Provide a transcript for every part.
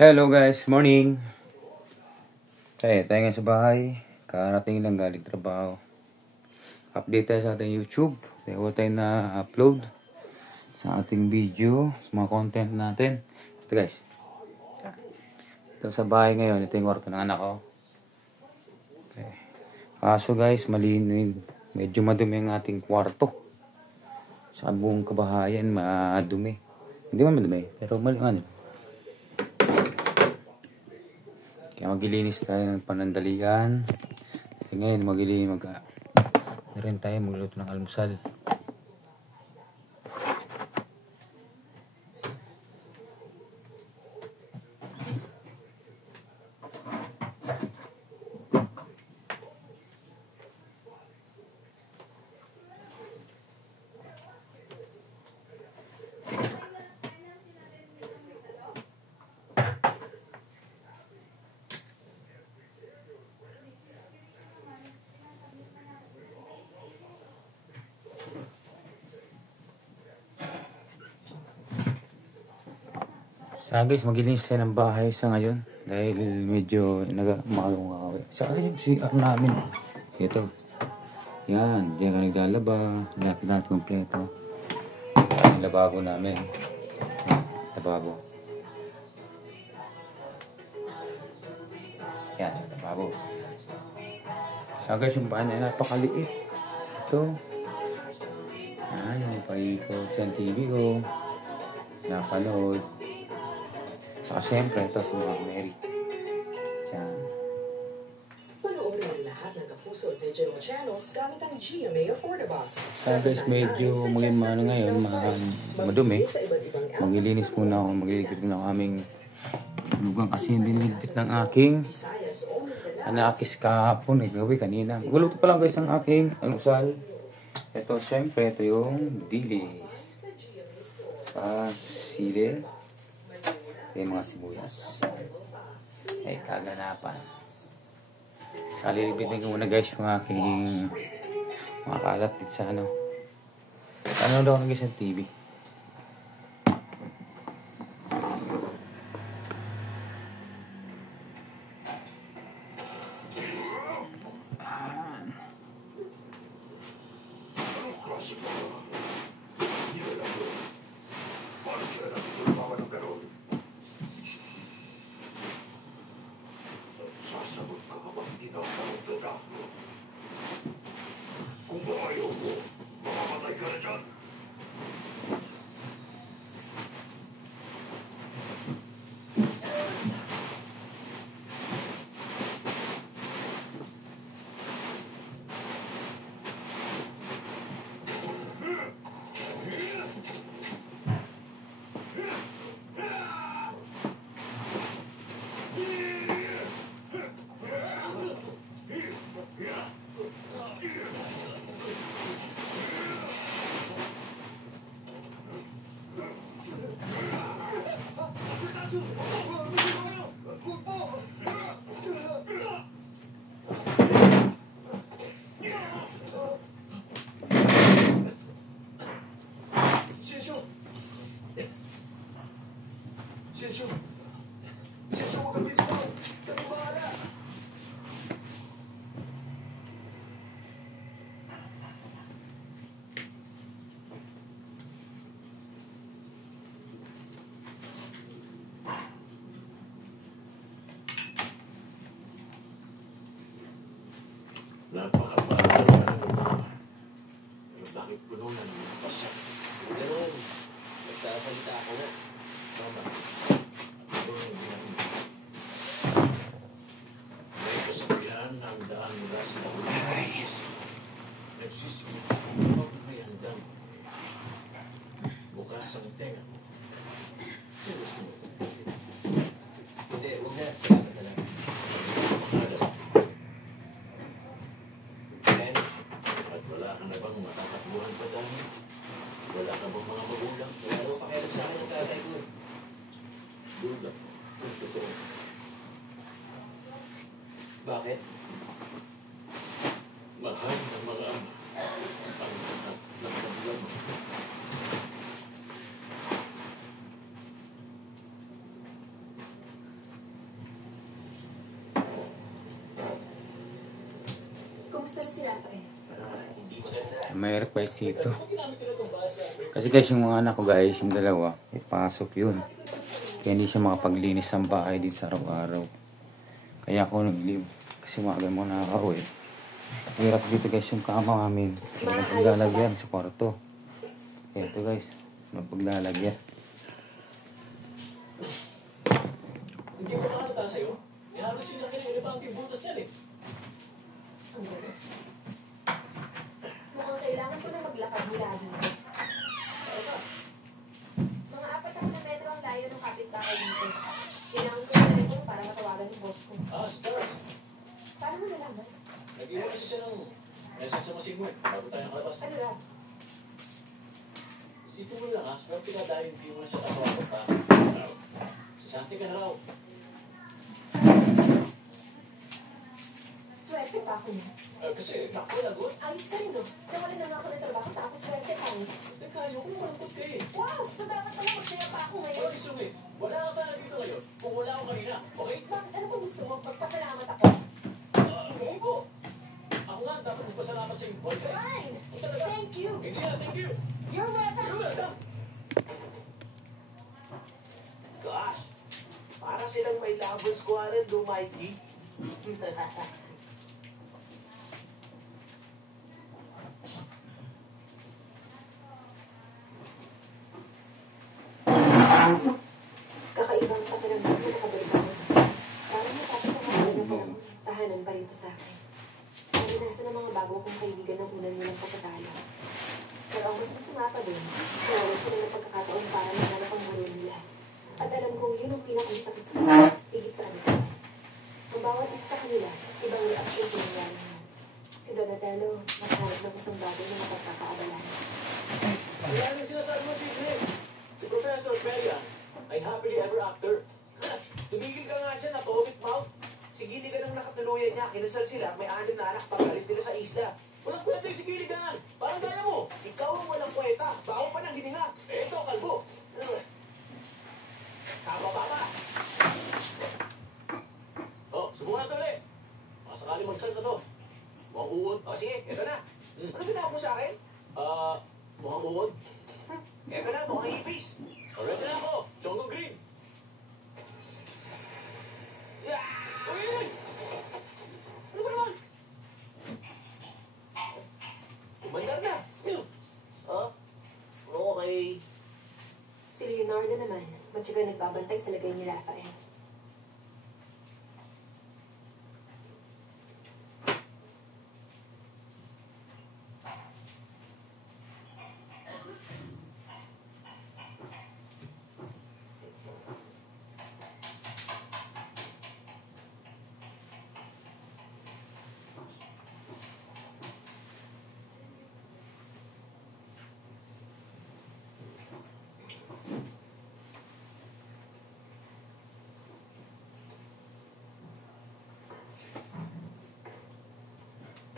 Hello guys, morning. Tayo ngayon sa bahay. Karating lang galing trabaho. Update tayo sa ating YouTube. Wala tayo na upload sa ating video, sa mga content natin. Ito guys. Ito sa bahay ngayon. Ito yung kwarto ng anak ko. Okay. Kaso guys, malinis. Medyo madumi ang ating kwarto. Sa buong kabahayan, madumi. Hindi man madumi, pero malinis. Kaya maglilinis tayo ng panandalian. Kaya ngayon meron tayo magluto ng almusal. Sa guys, maglilinis tayo ng bahay sa ngayon. Dahil medyo umagang kakawi. Sa yung CR namin. Ito. Yan. Diyan ka naglalaba. Lahat kompleto. Yan yung lababo namin. Yan. Lababo. Yan. Lababo. Sa guys, yung bahay na napakaliit. Ito. Yan. Yung paikot sa TV ko. Napanood. Saka siyempre, ito si Ma'am Mary. Diyan. Panoorin ang lahat ng Kapuso digital channels gamit ang GMA Affordable Box. Guys, medyo maging ngayon, madumi. Maglilinis muna ako, magliligpit muna ako aming lugang kasi hindi niligpit ng aking anakis kahapon. Gabi kanina. Magluto pa lang guys ng aking almusal. Ito, siyempre, ito yung dilis. Sili. Ito yung mga sibuyas. Ay, kaganapan. Sa lilipitin ko muna guys yung aking mga kalat dito sa ano. Ano daw guys sa TV. Napakabahal na bakit puno na ng mga pasya? Ganoon, nagsasalita ako na. Tama. Ito yung ginagawa. May kasabihan ng daan mula sa ulit. Nagsisimula ang may handang. Bukas ang tenga. Hindi, huwag na. Salamat na lang. Wala ka na bang matatakbuhan pa dahil? Wala ka bang mga magulang? Wala daw pakialam sa akin ng tatay ko. Duda. Totoo. Bakit? Mahal ng mga ama. Ang lahat ng kabilang mo. Nasaan si Rafael? Hindi maganda. May request dito. Kasi guys, yung mga anak ko guys, yung dalawa, ipasok yun. Kaya hindi siya makapaglinis ng bahay dito sa araw-araw. Kaya ako nag-leave. Kasi umaga mo nakaka-uwi. Hirap dito guys yung kama namin. May paglalagyan sa kwarto. Kaya ito guys, may paglalagyan. Hindi ko nakalata sa'yo. Eh, halos sila kayo, elefante yung butas niyan eh. Ang gabi. Mukhang kailangan ko na maglakad mula dito. Mga 4 na metro ang layo ng kapitbahay dito. Kailangan ko yung telepono para matawagan yung boss ko. Stars. Paano mo nalaman? Nag-iwan kasi siya ng message sa machine mo eh. Bago tayo nakalabas. Ano lang? Isipin mo lang swerte ka dahil hindi mo na siya tatawag pa. Si Santi ka na raw. Swerte pa ako niya. Kasi naku, lagot. Ayos ka rin, no? Nawalan na nga ako ng trabaho tapos swerte pa rin. Teka, ayoko mo malungkot ka eh. Wow! So dapat pala magsaya pa ako ngayon. Sorry, Sumi. Wala ka sana dito ngayon. Kung wala ako kanina, okay? Bakit? Ano ba gusto mo? Magpasalamat ako? Hindi ko. Ako nga, dapat magpasalamat sa yung boyfriend. Fine! Thank you! Hindi na, thank you. You're welcome! You're welcome. Gosh, para silang may lovers squad do Mikey. Kakaibang pakiramdam na nakabalik ako. Parang natapos ang mahal na panahon. Tahanan pa rito sa akin. Naranasan ng mga bago kong kaibigan ng unan nilang pagkatalo. Pero ang mas masama pa doon, nawalan sila ng pagkakataon para mahanap ang guro nila. At alam kong yun ang pinakamasakit sa kanila, higit sa kanila. Ang bawat isa sa kanila, ibang reaksyon sa nangyari niya. Si Donatello, nakaharap ng isang bagay na mapagkakaabalan. Wala nang sinasabi mo, Sigrid. Si Professor Peria ay happily ever after. Tumigil ka nga dyan, napahumit mouth. Si Gilligan ang nakatuluyan niya, kinasal sila, may 6 na anak, pagalis nila sa isla. Walang kwenta yung si Gilligan. Parang gaya mo. Ikaw ang walang kweta, bago pa ng hininga. Eto, kalbo. Tama ba ba? Subukan natin ulit. Masakali mag-start na to. Mukhang uod. Sige, eto na. Hmm. Ano tinawag mo sa akin? Mukhang uod. Eto na, mukhang ipis. Ready na ako. Chongo Green. Yeah! Uy! Ano ba naman? Umandar na. Oh, okay. Si Leonardo naman, matyaga nagbabantay sa lagay ni Rafael.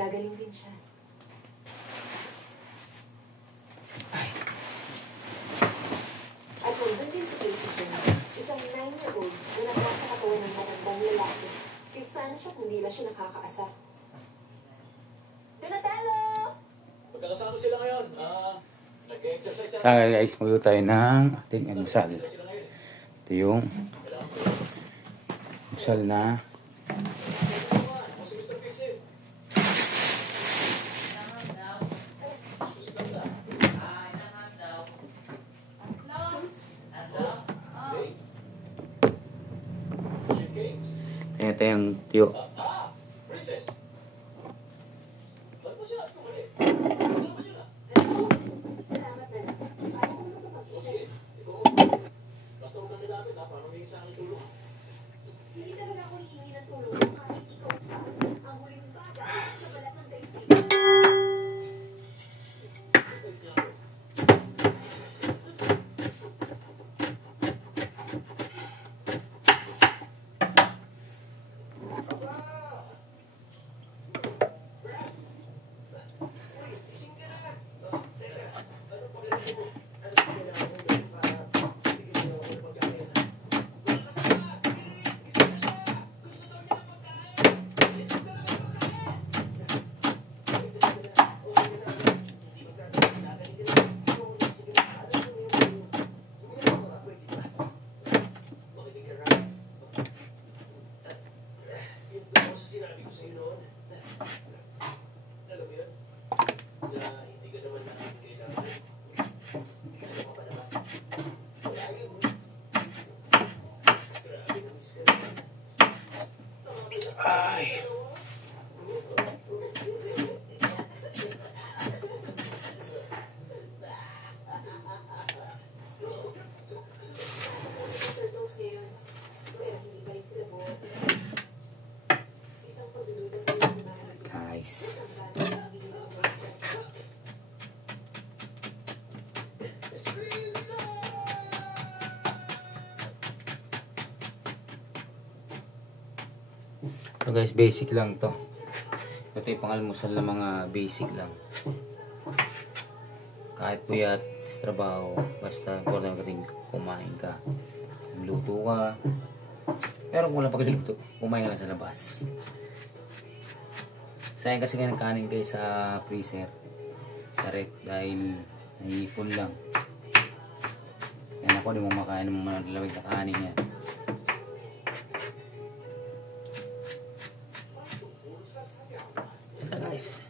Gagaling din siya. At nandun din si Casey Jones, isang 9-year-old na nakawa sa katawan ng matandang lalaki. Kahit saan siya kung di ba siya nakakaasa. Donatello! Magkakasama sila ngayon. Nag-exercise sila. Sa guys, magluto tayo ng ating almusal. Sila ngayon. Ito yung almusal na Si Mr. Fixin. ito yung tiyo. Princess. Ba't mo sila ito mali? Ano ba yun Salamat na lang. Ayaw ko naman mag-isip. Sige, ito. Basta huwag kang nilapit ha, para humingi sa akin tulong. Hindi talaga ako hihingi ng tulong kahit ikaw pa. Ang huling bata sa balat ng daigdig. Ay. Turtles ngayon. Pero hindi pa rin sila buo. Isang pagluluto ko yung mahalaga. Nice. Isang bata na hindi nila boyfriend. So guys, basic lang to. Ito yung pangalmusal na mga basic lang. Kahit puyat sa trabaho, basta important kating kumain ka. Luto ka. Pero kung wala pagluluto, kumain ka lang sa labas. Sayang kasi nga ng kanin guys sa freezer. Sa ref dahil naiipon lang. Yan ako, di mo makain ng mga lamig na kanin yan. Ito guys.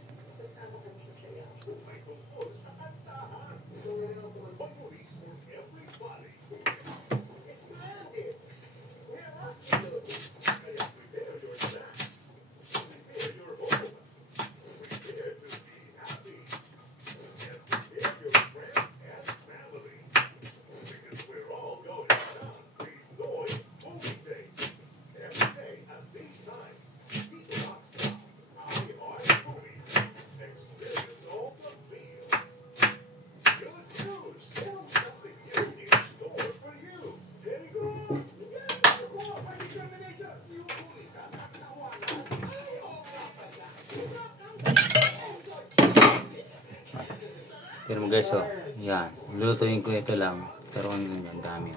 Pero guys, oh, yan. Lulutuin ko ito lang. Pero ang dami.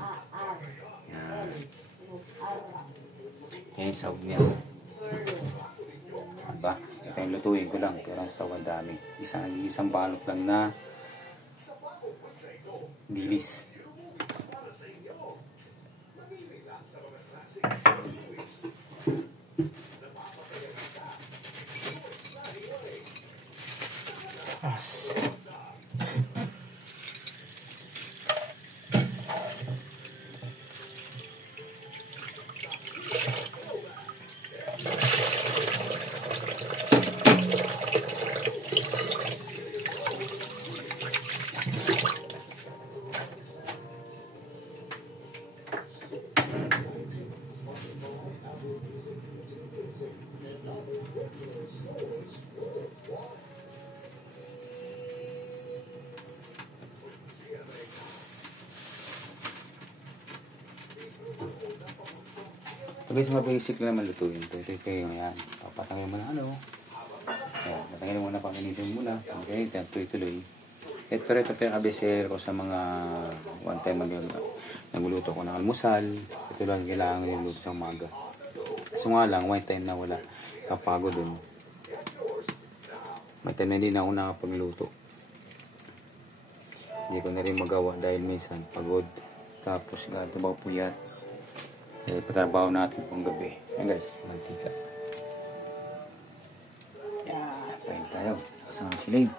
Yan. Yan yung sahog niya. Diba? Ito yung lutuin ko lang. Pero ang sahog ang dami. Isang balot lang na dilis. As. Guys, mga basic lang naman lutuin. Ito kayo, yan. Papatangin mo na ano. Yan, patangin mo na, panginitin mo na. Panginitin, tuloy-tuloy. Pero ito yung ABC ko sa mga one time nagluluto ko ng almusal. Ito lang kailangan yung luto sa umaga. So nga lang, one time na wala. Kapagod dun. May time na hindi na ako nakapagluto. Hindi ko na rin magawa dahil minsan pagod. Tapos gato ba puyat. Patrabaho natin pang gabi. Ayan guys, mantika. Yan, pahin tayo. Kasama si Lane.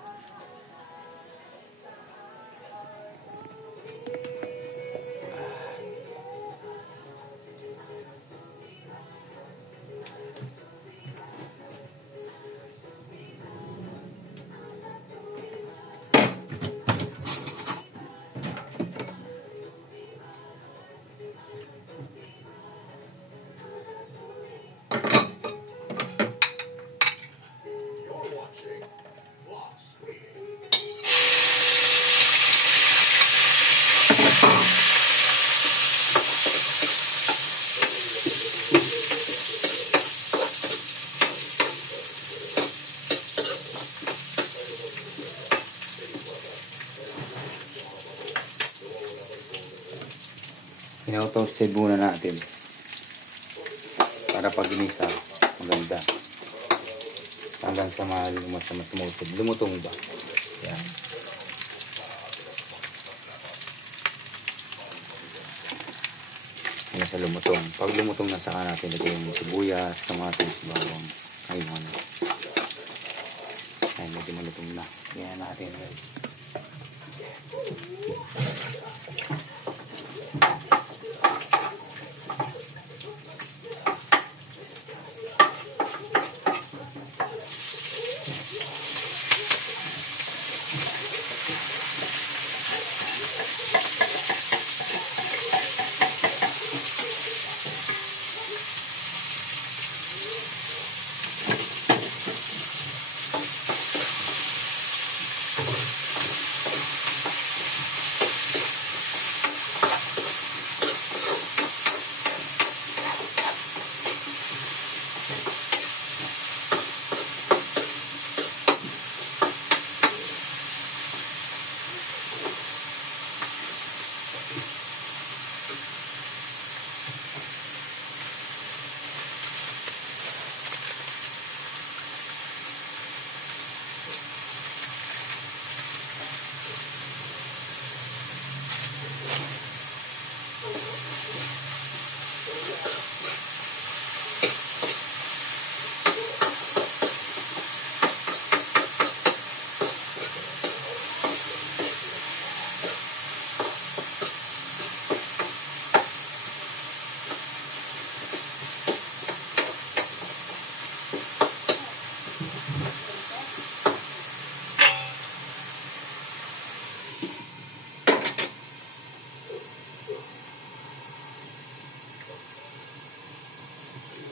Pinaw-toasted muna natin para pag ginisa maganda hanggang sa lumutong. Lumutong ba? Yan. Hanggang sa lumutong. Pag lumutong na, saka natin lagyan yung sibuyas, kamatis, bawang. Ayun ano. Ayun, medyo malutong na. Yan natin.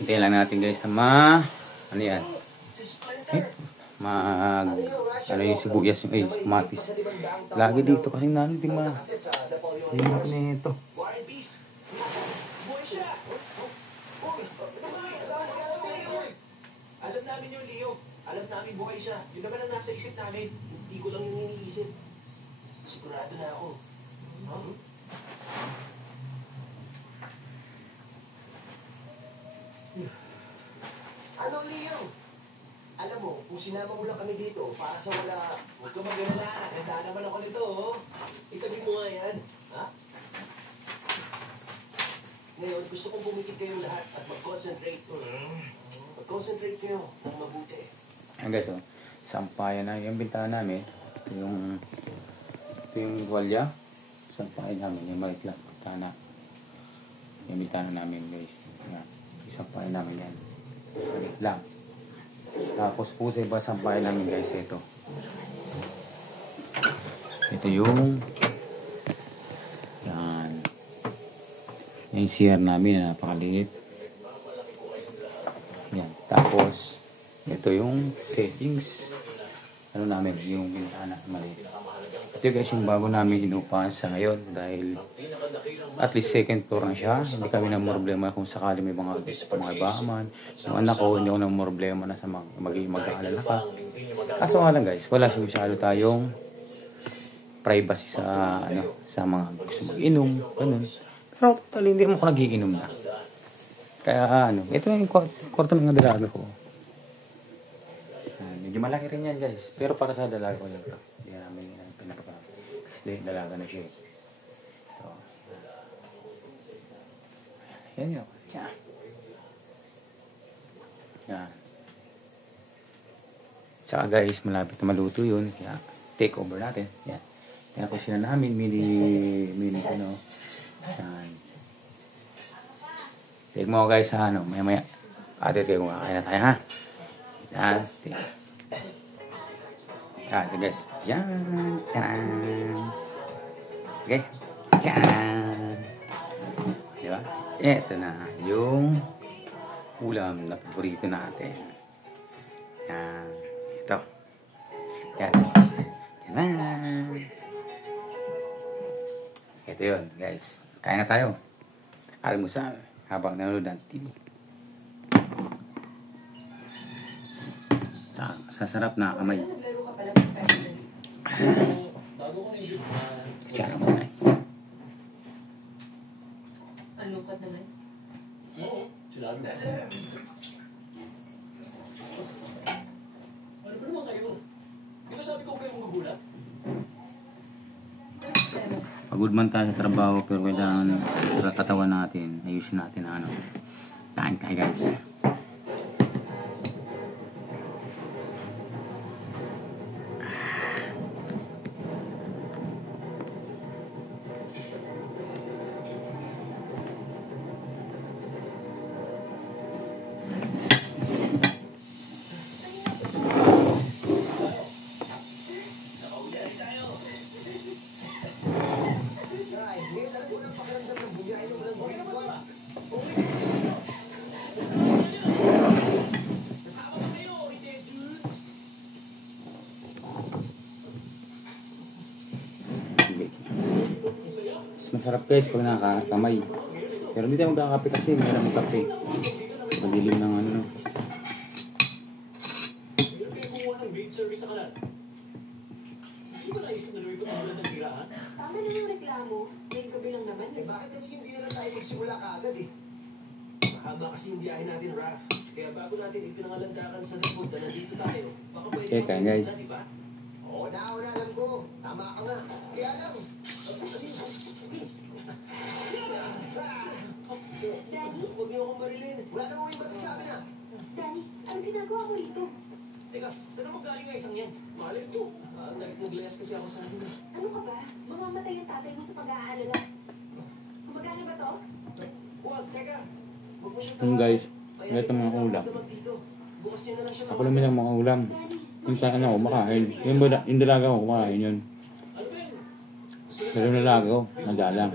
Hintayin lang natin guys na ano yan? Ano yung sibuyas yung matis. Lagi dito kasi namin di ma hindi na ito. Alam namin yung Leo. Alam namin buhay siya. Yun naman ang nasa isip namin. Hindi ko lang yung iniisip. Sigurado na ako. Huh? Ano, Leo? Alam mo, kung sinama mo lang kami dito para sa wala, huwag ka mag-alala. Handa naman ako nito, oh. Itabi mo nga yan. Ha? Ngayon, gusto kong bumikit kayo lahat at mag-concentrate. Mag-concentrate kayo ng mabuti. Ayan guys, sampayan na yung bintana namin. Ito yung walya. Sampayan namin yung maliit lang bintana. Yung bintana namin guys. Ayan. Sampayan namin yan. Maliit lang. Tapos po sa iba sampayan namin guys. Ito yung yan. Yung CR namin na napakaliit. Yan. Tapos ito yung settings. Ano namin yung bintana maliit. Ito guys yung bago namin inupahan sa ngayon dahil at least second floor na siya. Hindi kami na problema kung sakali may mga ibaman. Yung anak ko, hindi ako na problema na sa mag-aalala ka. Kaso nga lang guys, wala siya masyado tayong privacy sa sa mga gusto mag-inom, ganun. Pero totally hindi mo ako nagiinom na. Kaya ito yung kwarto ng dalaga ko. Medyo malaki rin yan guys. Pero para sa dalaga ko yun. Hindi namin pinapaka. Kasi dalaga na siya. So, yan yun. Yan. Saka guys, malapit na maluto yun. Kaya take over natin. Yan. Kaya ko sila namin. Mini ano. Yan. Take mo guys ha. Maya. Ate, take mo. Kaya na tayo ha. Yan. Ito guys. Yan. Tcharan. Guys. Tcharan. Diba? Ito na. Yung ulam na paborito natin. Yan. Ito. Yan. Tcharan. Ito yun guys. Kain na tayo. Almusal. Habang nanonood ng TV. Sasarap na kamay. Naglaro ka pala professionally. Tsaka mo guys. Ang lungkot naman. Oo, sinabi mo. Ano ba naman kayo? Di ba sabi ko kayo magulat? Pagod man tayo sa trabaho pero kailangan katawan natin. Ayusin natin kain tayo guys. Masarap guys pag nakakamay. Pero hindi tayo magkakape kasi meron ng kape. Pagdilim ng Meron kayo kumuha ng maid service sa kanan. ba naisip na lumipat ang ulan ng tirahan? Tama na yung reklamo. Ngayong gabi lang naman Eh, bakit kasi hindi na lang tayo magsimula kaagad eh? Mahaba kasi yung biyahe natin, Raf. Kaya bago natin ipinangalandakan sa report na nandito tayo, baka pwede Teka, guys. di ba? Oo na, alam ko. Tama ka nga. Kaya lang. Danny? Huwag niyo akong marilin. Wala namang may batas sa amin ah. Danny, anong ginagawa mo rito? Teka, saan naman galing nga isang yan? Malay ko. Nag-glass kasi ako sa akin. Ano ka ba? Mamamatay ang tatay mo sa pag-aalala. Gumagana ba to? Huwag, teka. Huwag mo siyang Yung guys, Kaya ito mga ulam. dito. Bukas niyo na lang siya Ako naman ang mga ulam. Danny, Yung ano, kumakain. Yung dalaga ko, kumakain yun. Ano ba yun? Pero yung dalaga ko, nagalang.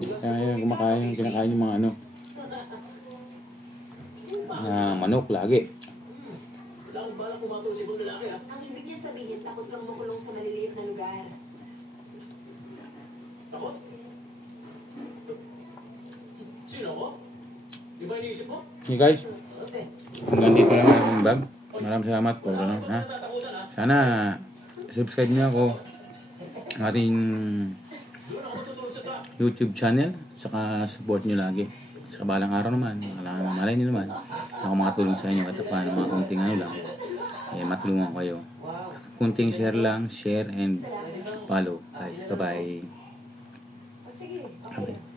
Kaya yun, kumakain yung kinakain yung mga ano. Manok lagi. Wala akong balak pumatol sa ibang lalaki, ha? ang ibig niya sabihin, takot kang makulong sa maliliit na lugar. Takot? Sino ako? Di ba iniisip mo? Okay guys, hanggang dito lang ang aking vlog. Maraming salamat po. Ano, ha? Natakutan, ha? Sana subscribe niyo ako ang ating Doon ako matutulog sa trap. YouTube channel. Saka support niyo lagi. Sa balang araw naman, malay niyo naman. Ako makatulong sa inyo kahit paano mga kunting ano lang. Eh, matulungan kayo. Kunting share lang, share and follow. Guys, bye-bye. O sige, Okay.